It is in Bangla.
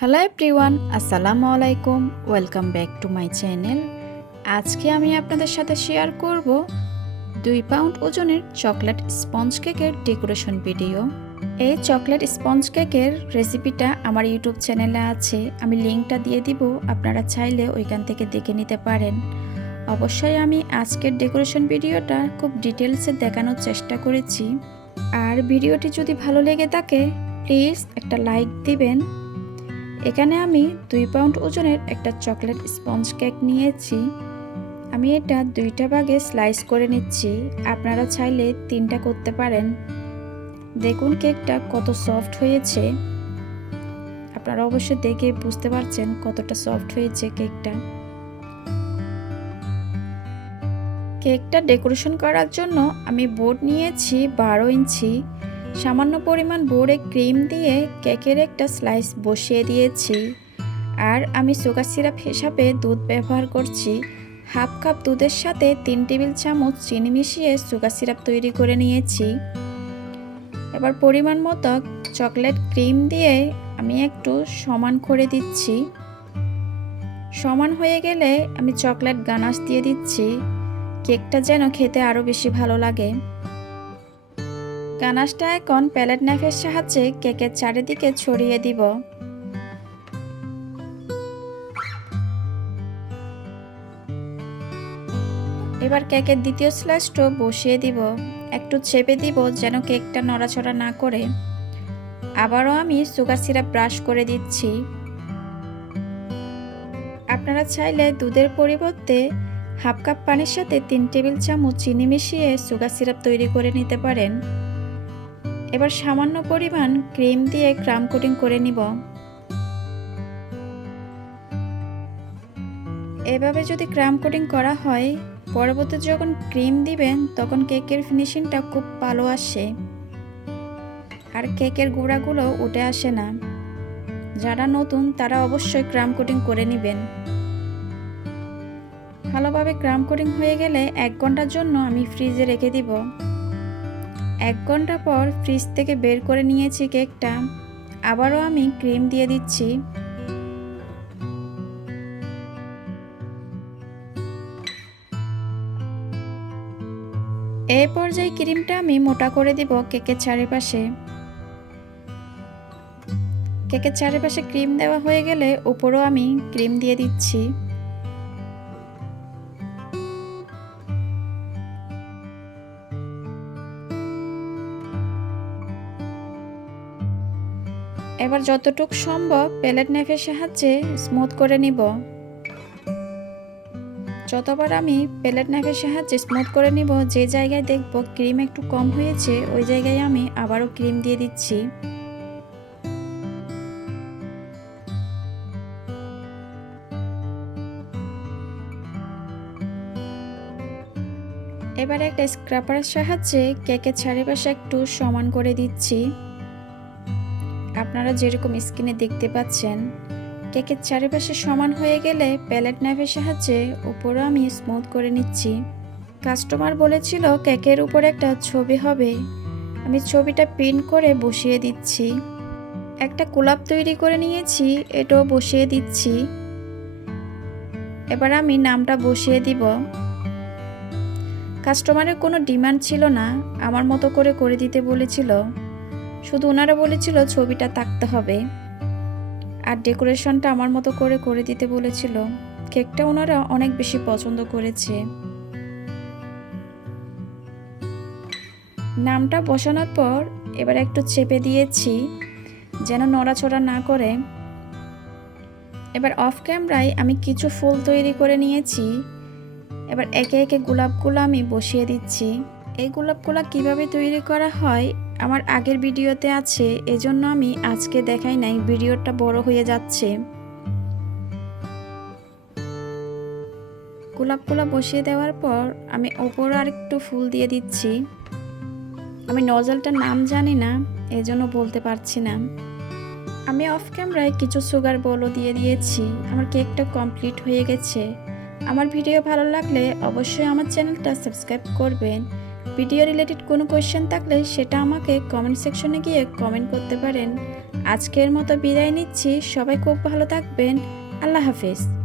হ্যালো এভরিওয়ান, আসসালামু আলাইকুম। Welcome back to my channel. আজকে আমি আপনাদের সাথে শেয়ার করব 2 পাউন্ড ওজনের চকলেট স্পঞ্জ কেকের ডেকোরেশন ভিডিও। এই চকলেট স্পঞ্জ কেকের রেসিপিটা আমার ইউটিউব চ্যানেলে আছে, আমি লিঙ্কটা দিয়ে দিব, আপনারা চাইলে ওইখান থেকে দেখে নিতে পারেন। অবশ্যই আমি আজকের ডেকোরেশন ভিডিওটা খুব ডিটেলসে দেখানোর চেষ্টা করেছি। আর ভিডিওটি যদি ভালো লেগে থাকে প্লিজ একটা লাইক দিবেন। এখানে আমি 2 পাউন্ড ওজনের একটা চকলেট স্পঞ্জ কেক নিয়েছি। আমি এটা 2টা ভাগে স্লাইস করে নিচ্ছি, আপনারা চাইলে 3টা করতে পারেন। দেখুন কেকটা কত সফট হয়েছে, আপনারা অবশ্যই দেখে বুঝতে পারছেন কতটা সফট হয়েছে কেকটা। কেকটা ডেকোরেশন করার জন্য আমি বোর্ড নিয়েছি 12 ইঞ্চি। সামান্য পরিমাণ বোর্ডে ক্রিম দিয়ে কেকের একটা স্লাইস বসিয়ে দিয়েছি। আর আমি সুগার সিরাপ হিসাবে দুধ ব্যবহার করছি। হাফ কাপ দুধের সাথে 3 টেবিল চামচ চিনি মিশিয়ে সুগার সিরাপ তৈরি করে নিয়েছি। এবার পরিমাণ মতো চকলেট ক্রিম দিয়ে আমি একটু সমান করে দিচ্ছি। সমান হয়ে গেলে আমি চকলেট গানাশ দিয়ে দিচ্ছি, কেকটা যেন খেতে আরও বেশি ভালো লাগে। গানাশটা এখন প্যালেট নাইফের সাহায্যে কেকের চারিদিকে ছড়িয়ে দিব। এবার কেকের দ্বিতীয় স্লাইসটা বসিয়ে দিব, একটু চেপে দিব যেন কেকটা নড়াচড়া না করে। আবারও আমি সুগার সিরাপ ব্রাশ করে দিচ্ছি। আপনারা চাইলে দুধের পরিবর্তে হাফ কাপ পানির সাথে 3 টেবিল চামচ চিনি মিশিয়ে সুগার সিরাপ তৈরি করে নিতে পারেন। এবার সামান্য পরিমাণ ক্রিম দিয়ে ক্রাম কোটিং করে নিব। এভাবে যদি ক্রাম কোটিং করা হয়, পরবর্তীতে যখন ক্রিম দিবেন তখন কেকের ফিনিশিংটা খুব ভালো আসে, আর কেকের গুঁড়াগুলো উঠে আসে না। যারা নতুন তারা অবশ্যই ক্রাম কোটিং করে নেবেন। ভালোভাবে ক্রাম কোটিং হয়ে গেলে 1 ঘন্টার জন্য আমি ফ্রিজে রেখে দিব। 1 ঘন্টা পর ফ্রিজ থেকে বের করে নিয়েছি কেকটা। আবারও আমি ক্রিম দিয়ে দিচ্ছি। এই পর্যায়ে ক্রিমটা আমি মোটা করে দিব কেকের চারিপাশে। কেকের চারিপাশে ক্রিম দেওয়া হয়ে গেলে উপরেও আমি ক্রিম দিয়ে দিচ্ছি। এবার যতটুকু সম্ভব প্যালেট নাইফের সাহায্যে স্মুথ করে নিব। যতবার আমি প্যালেট নাইফের সাহায্যে স্মুথ করে নিব, যে জায়গায় দেখব ক্রিম একটু কম হয়েছে ওই জায়গায় আমি আবারও ক্রিম দিয়ে দিচ্ছি। এবার একটা স্ক্রাপারের সাহায্যে কেকের চারিপাশে একটু সমান করে দিচ্ছি। আপনারা যেরকম স্ক্রিনে দেখতে পাচ্ছেন, কেকের চারিপাশে সমান হয়ে গেলে প্যালেট নাইফের সাহায্যে উপরে আমি স্মুথ করে নিচ্ছি। কাস্টমার বলেছিল কেকের উপরে একটা ছবি হবে, আমি ছবিটা প্রিন্ট করে বসিয়ে দিচ্ছি। একটা গোলাপ তৈরি করে নিয়েছি, এটাও বসিয়ে দিচ্ছি। এবার আমি নামটা বসিয়ে দিব। কাস্টমারের কোনো ডিমান্ড ছিল না, আমার মতো করে করে দিতে বলেছিল। শুধু ওনারা বলেছিল ছবিটা থাকতে হবে, আর ডেকোরেশনটা আমার মতো করে করে দিতে বলেছিল। কেকটা ওনারা অনেক বেশি পছন্দ করেছে। নামটা বসানোর পর এবার একটু চেপে দিয়েছি যেন নড়াচড়া না করে। এবার অফ ক্যামেরায় আমি কিছু ফুল তৈরি করে নিয়েছি। এবার একে একে গোলাপগুলো আমি বসিয়ে দিচ্ছি। এই গোলাপগুলো কিভাবে তৈরি করা হয় আমার আগের ভিডিওতে আছে, এজন্য আমি আজকে দেখাই নাই, ভিডিওটা বড় হয়ে যাচ্ছে। গোলাপগুলো বসিয়ে দেওয়ার পর আমি ওপরে আরেকটু ফুল দিয়ে দিচ্ছি। আমি নজলটার নাম জানি না, এজন্য বলতে পারছি না। আমি অফ ক্যামেরায় কিছু সুগার বলও দিয়ে দিয়েছি। আমার কেকটা কমপ্লিট হয়ে গেছে। আমার ভিডিও ভালো লাগলে অবশ্যই আমার চ্যানেলটা সাবস্ক্রাইব করবেন। ভিডিও রিলেটেড কোনো কোয়েশ্চেন থাকলে সেটা আমাকে কমেন্ট সেকশনে গিয়ে কমেন্ট করতে পারেন। আজকের মতো বিদায় নিচ্ছি। সবাই খুব ভালো থাকবেন। আল্লাহ হাফেজ।